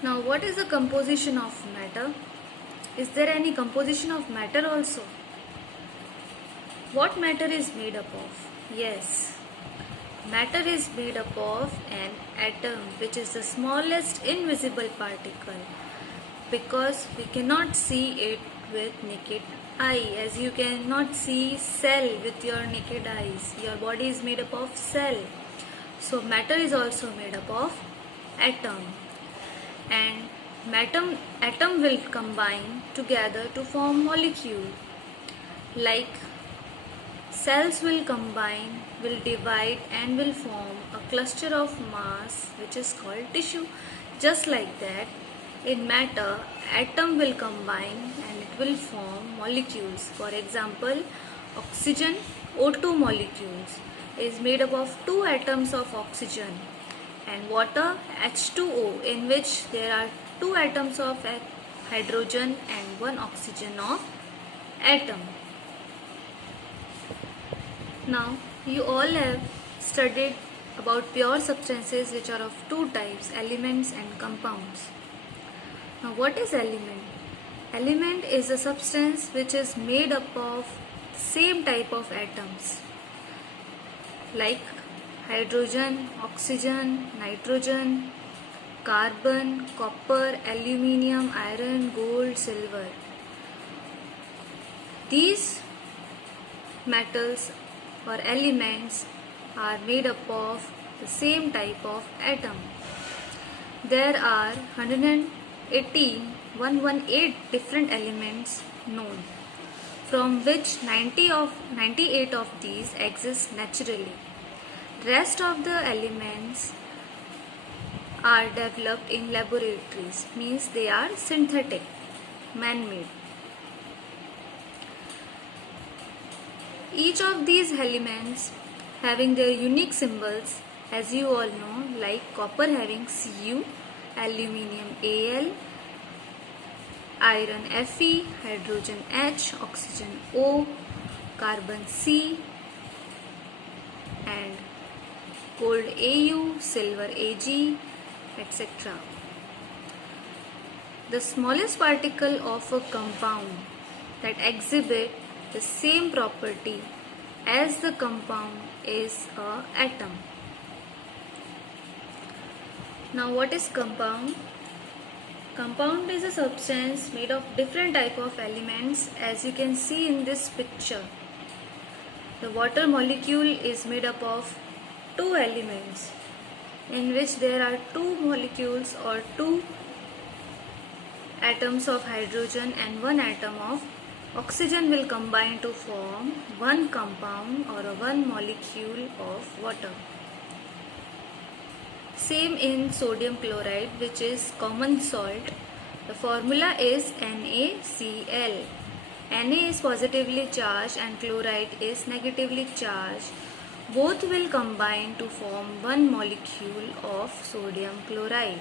Now, what is the composition of matter? Is there any composition of matter also? What matter is made up of? Yes, matter is made up of an atom, which is the smallest invisible particle, because we cannot see it with naked eye. As you cannot see cell with your naked eyes, your body is made up of cell. So matter is also made up of atom, and atom will combine together to form molecule. Like cells will combine, will divide and will form a cluster of mass which is called tissue. Just like that, in matter, atom will combine and it will form molecules. For example, oxygen O2 molecules is made up of 2 atoms of oxygen, and water H2O, in which there are 2 atoms of hydrogen and 1 oxygen of atom. Now, you all have studied about pure substances which are of 2 types, elements and compounds. Now, what is element? Element is a substance which is made up of same type of atoms like hydrogen, oxygen, nitrogen, carbon, copper, aluminium, iron, gold, silver. These metals or elements are made up of the same type of atom. There are 118 different elements known, from which 98 of these exist naturally. Rest of the elements are developed in laboratories, means they are synthetic, man-made. Each of these elements having their unique symbols, as you all know, like copper having Cu, aluminium Al, iron Fe, hydrogen H, oxygen O, carbon C, and gold Au, silver Ag, etc. The smallest particle of a compound that exhibit the same property as the compound is an atom. Now, what is compound? Compound is a substance made of different type of elements, as you can see in this picture. The water molecule is made up of 2 elements, in which there are 2 molecules or 2 atoms of hydrogen and 1 atom of oxygen will combine to form one compound or one molecule of water. Same in sodium chloride, which is common salt. The formula is NaCl. Na is positively charged and chloride is negatively charged. Both will combine to form one molecule of sodium chloride.